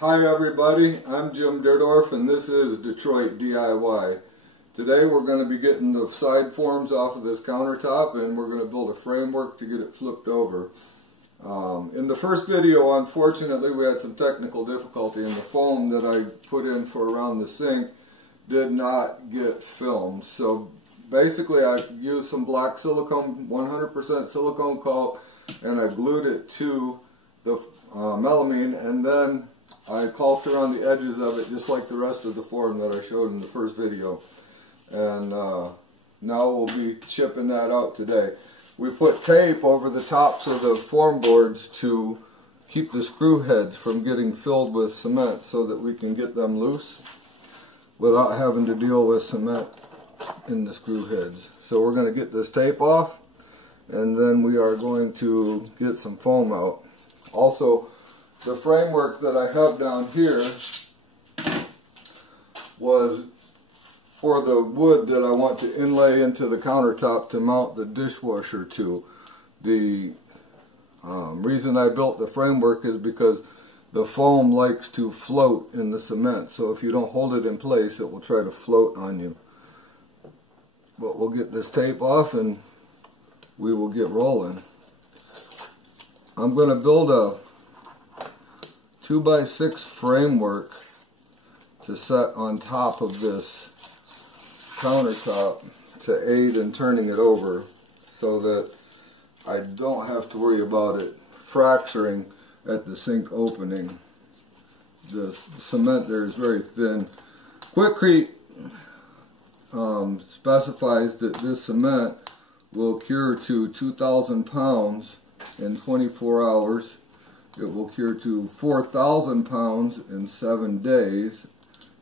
Hi everybody, I'm Jim Dirdorf and this is Detroit DIY. Today we're going to be getting the side forms off of this countertop and we're going to build a framework to get it flipped over. In the first video, unfortunately, we had some technical difficulty and the foam that I put in for around the sink did not get filmed. So basically I used some black silicone, 100% silicone caulk, and I glued it to the melamine, and then I caulked around the edges of it just like the rest of the form that I showed in the first video. And now we'll be chipping that out today. We put tape over the tops of the form boards to keep the screw heads from getting filled with cement so that we can get them loose without having to deal with cement in the screw heads. So we're going to get this tape off and then we are going to get some foam out. Also, the framework that I have down here was for the wood that I want to inlay into the countertop to mount the dishwasher to. The reason I built the framework is because the foam likes to float in the cement, so if you don't hold it in place it will try to float on you. But we'll get this tape off and we will get rolling. I'm going to build a 2x6 framework to set on top of this countertop to aid in turning it over so that I don't have to worry about it fracturing at the sink opening. The cement there is very thin. Quikrete specifies that this cement will cure to 2,000 pounds in 24 hours. It will cure to 4,000 pounds in 7 days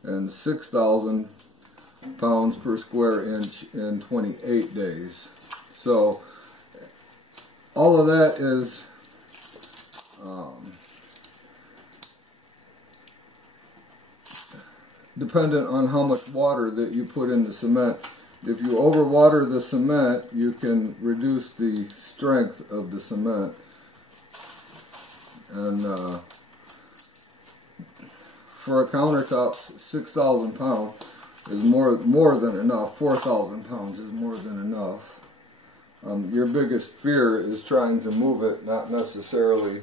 and 6,000 pounds per square inch in 28 days. So all of that is dependent on how much water that you put in the cement. If you overwater the cement, you can reduce the strength of the cement. And for a countertop, 6,000 pounds is more than enough. 4,000 pounds is more than enough. Your biggest fear is trying to move it, not necessarily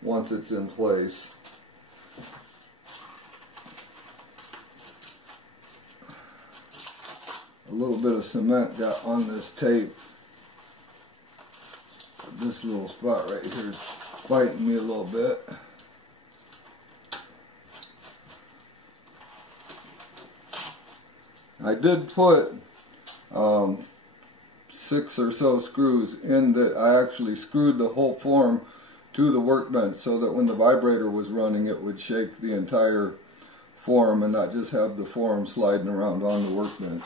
once it's in place. A little bit of cement got on this tape. This little spot right here is fighting me a little bit. I did put 6 or so screws in that I actually screwed the whole form to the workbench so that when the vibrator was running it would shake the entire form and not just have the form sliding around on the workbench.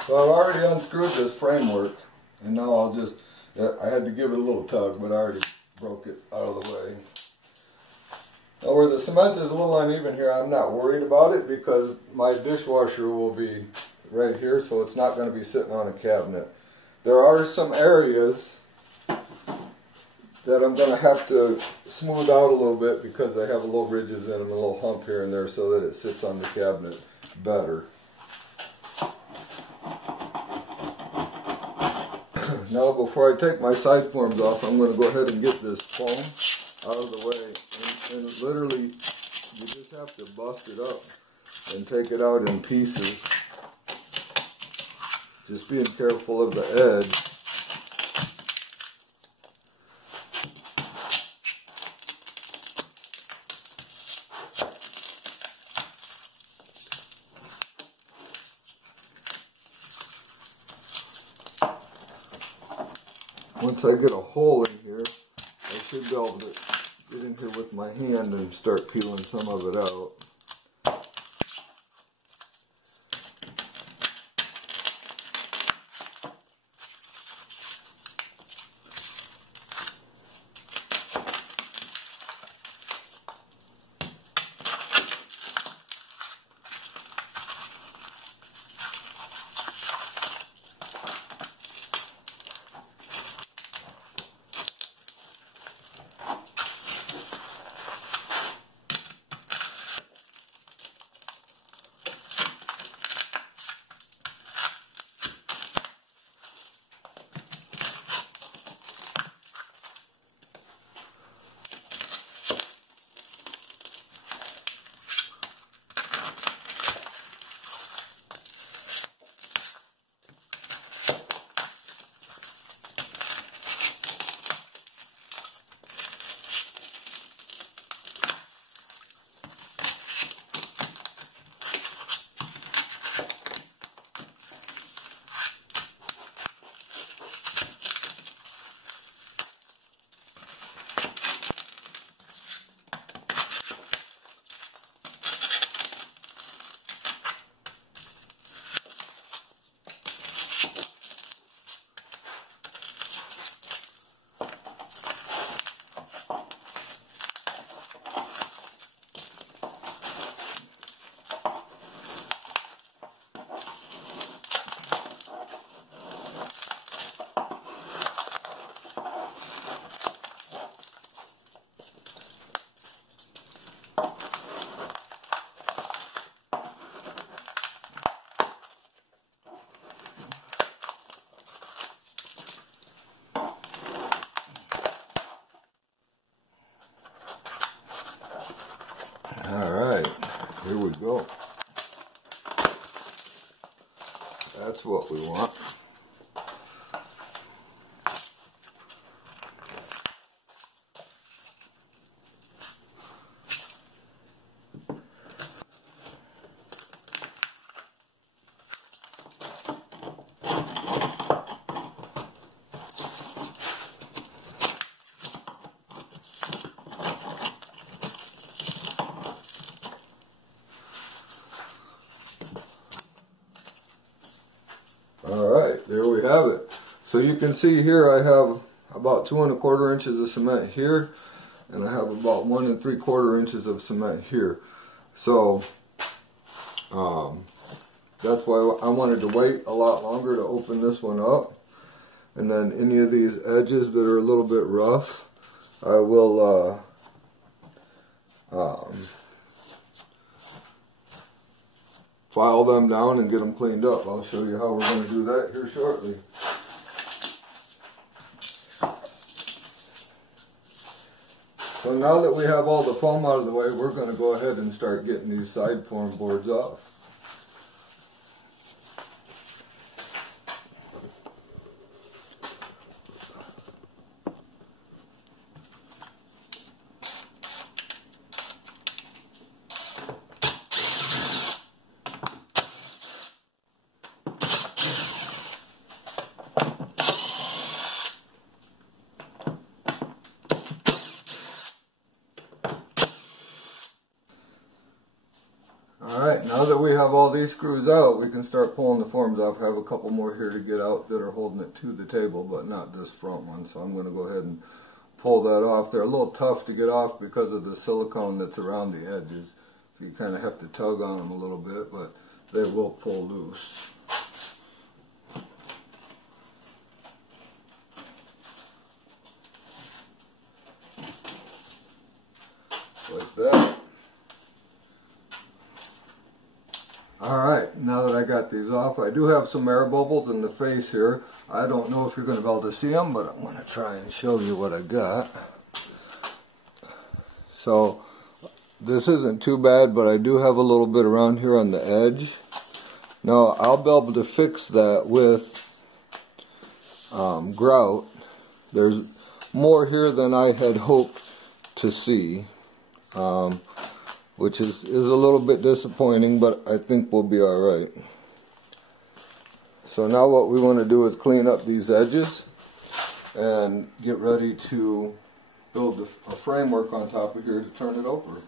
So I've already unscrewed this framework and now I had to give it a little tug, but I already broke it out of the way. Now where the cement is a little uneven here, I'm not worried about it because my dishwasher will be right here, so it's not going to be sitting on a cabinet. There are some areas that I'm going to have to smooth out a little bit because they have little ridges in them, a little hump here and there, so that it sits on the cabinet better. Now before I take my side forms off, I'm going to go ahead and get this foam out of the way. And literally, you just have to bust it up and take it out in pieces. Just being careful of the edge. Once I get a hole in here, I should be able to get in here with my hand and start peeling some of it out. go. That's what we want. Alright, there we have it. So you can see here I have about 2 1/4 inches of cement here, and I have about 1 3/4 inches of cement here. So that's why I wanted to wait a lot longer to open this one up. And then any of these edges that are a little bit rough, I will file them down and get them cleaned up. I'll show you how we're going to do that here shortly. So now that we have all the foam out of the way, we're going to go ahead and start getting these side form boards off. Alright, now that we have all these screws out, we can start pulling the forms off. I have a couple more here to get out that are holding it to the table, but not this front one. So I'm going to go ahead and pull that off. They're a little tough to get off because of the silicone that's around the edges. So you kind of have to tug on them a little bit, but they will pull loose. Like that. Alright, now that I got these off, I do have some air bubbles in the face here. I don't know if you're going to be able to see them, but I'm going to try and show you what I got. So, this isn't too bad, but I do have a little bit around here on the edge. Now, I'll be able to fix that with grout. There's more here than I had hoped to see. Which is a little bit disappointing, but I think we'll be alright. So now what we want to do is clean up these edges and get ready to build a framework on top of here to turn it over.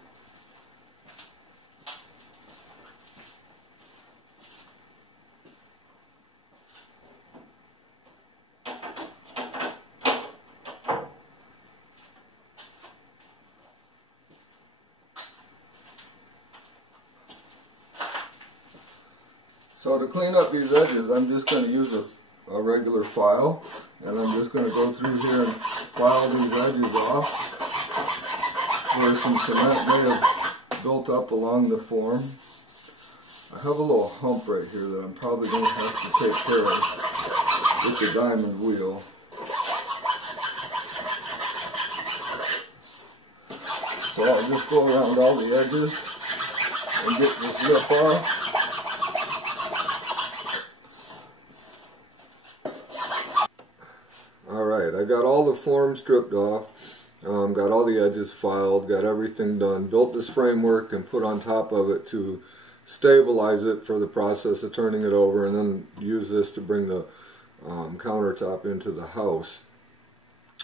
So to clean up these edges, I'm just going to use a regular file, and I'm just going to go through here and file these edges off where some cement may have built up along the form. I have a little hump right here that I'm probably going to have to take care of with the diamond wheel. So I'll just go around all the edges and get this lip off. Alright, I got all the form stripped off, got all the edges filed, got everything done, built this framework and put on top of it to stabilize it for the process of turning it over, and then use this to bring the countertop into the house.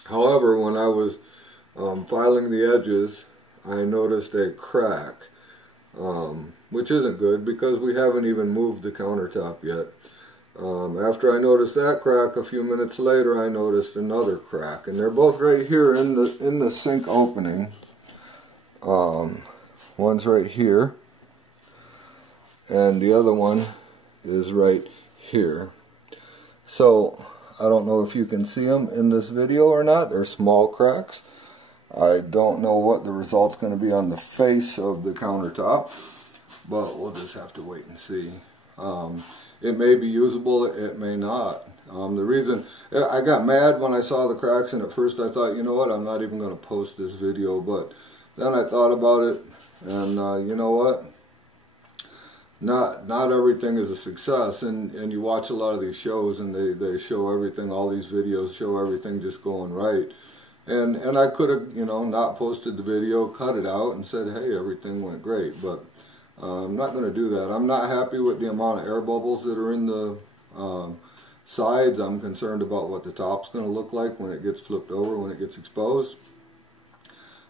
However, when I was filing the edges, I noticed a crack, which isn't good because we haven't even moved the countertop yet. After I noticed that crack, a few minutes later I noticed another crack, and they're both right here in the sink opening. One's right here, and the other one is right here. So I don't know if you can see them in this video or not. They're small cracks. I don't know what the result's going to be on the face of the countertop, but we'll just have to wait and see. It may be usable, it may not. The reason I got mad when I saw the cracks, and at first I thought, you know what, I'm not even going to post this video, but then I thought about it, and you know what, not everything is a success, and you watch a lot of these shows and they show everything, all these videos show everything just going right. And I could have, you know, not posted the video, cut it out and said, hey, everything went great, but I'm not going to do that. I'm not happy with the amount of air bubbles that are in the sides. I'm concerned about what the top's going to look like when it gets flipped over, when it gets exposed.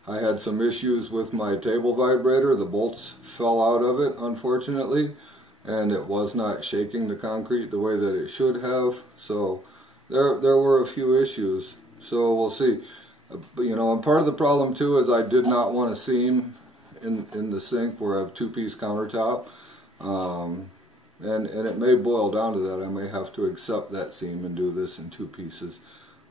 I had some issues with my table vibrator. The bolts fell out of it, unfortunately, and it was not shaking the concrete the way that it should have. So there were a few issues. So we'll see. You know, and part of the problem too is I did not want a seam in the sink where I have two-piece countertop, and it may boil down to that. I may have to accept that seam and do this in two pieces.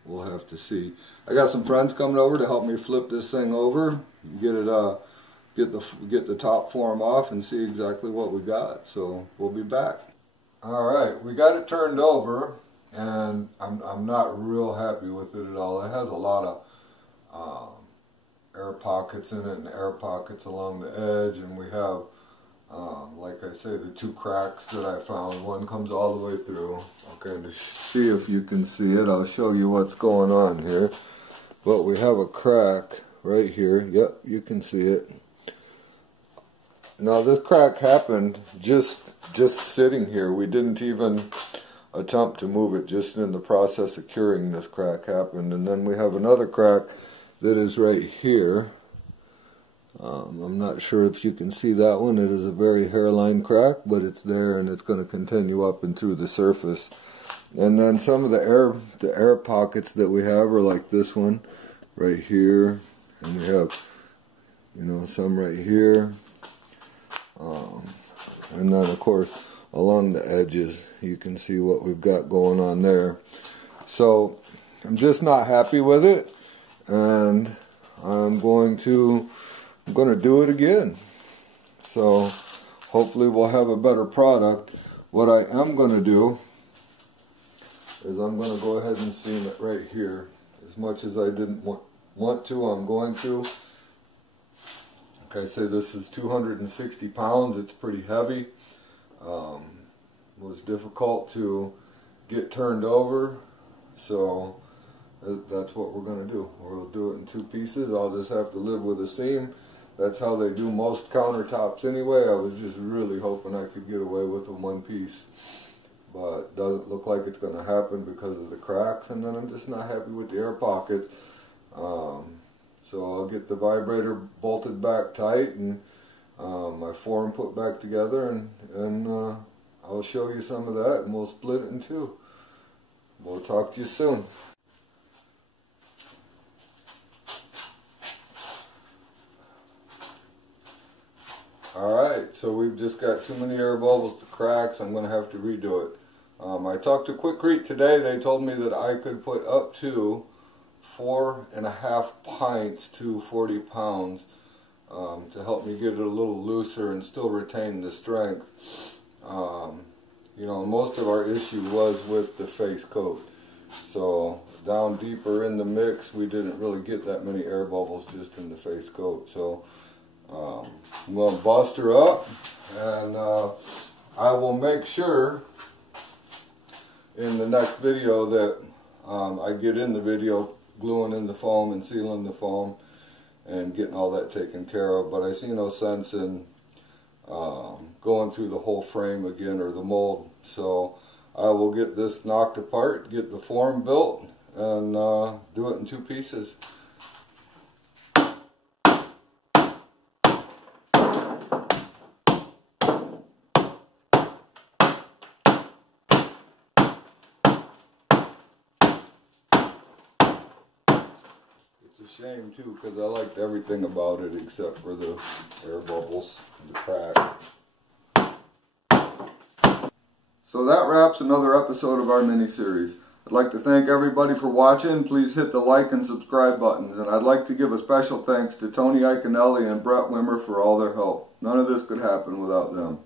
We'll have to see. I got some friends coming over to help me flip this thing over, get the top form off, and see exactly what we got. So we'll be back. All right, we got it turned over, and I'm not real happy with it at all. It has a lot of air pockets in it and air pockets along the edge, and we have, like I say, the two cracks that I found. One comes all the way through. Okay, to see if you can see it, I'll show you what's going on here. But we have a crack right here. Yep, you can see it. Now this crack happened just sitting here. We didn't even attempt to move it. Just in the process of curing, this crack happened. And then we have another crack that is right here. I'm not sure if you can see that one. It is a very hairline crack, but it's there, and it's going to continue up and through the surface. And then some of the air pockets that we have are like this one right here, and we have, you know, some right here, and then of course along the edges you can see what we've got going on there. So I'm just not happy with it, and I'm going to do it again. So hopefully we'll have a better product. What I am going to do is I'm going to go ahead and seam it right here. As much as I didn't want to, I'm going to. Like I say, this is 260 pounds. It's pretty heavy. It was difficult to get turned over, so that's what we're going to do. We'll do it in two pieces. I'll just have to live with a seam. That's how they do most countertops anyway. I was just really hoping I could get away with a one piece, but doesn't look like it's going to happen because of the cracks, and then I'm just not happy with the air pockets. So I'll get the vibrator bolted back tight and my form put back together, and I'll show you some of that, and we'll split it in two. We'll talk to you soon. Alright, so we've just got too many air bubbles to cracks. I'm going to have to redo it. I talked to Concrete today. They told me that I could put up to 4.5 pints to 40 pounds to help me get it a little looser and still retain the strength. You know, most of our issue was with the face coat. So down deeper in the mix, we didn't really get that many air bubbles just in the face coat. So I'm going to bust her up, and I will make sure in the next video that I get in the video gluing in the foam and sealing the foam and getting all that taken care of. But I see no sense in going through the whole frame again, or the mold. So I will get this knocked apart, get the form built, and do it in two pieces. It's a shame too, because I liked everything about it except for the air bubbles and the crack. So that wraps another episode of our mini-series. I'd like to thank everybody for watching. Please hit the like and subscribe buttons. And I'd like to give a special thanks to Tony Iaconelli and Brett Wimmer for all their help. None of this could happen without them.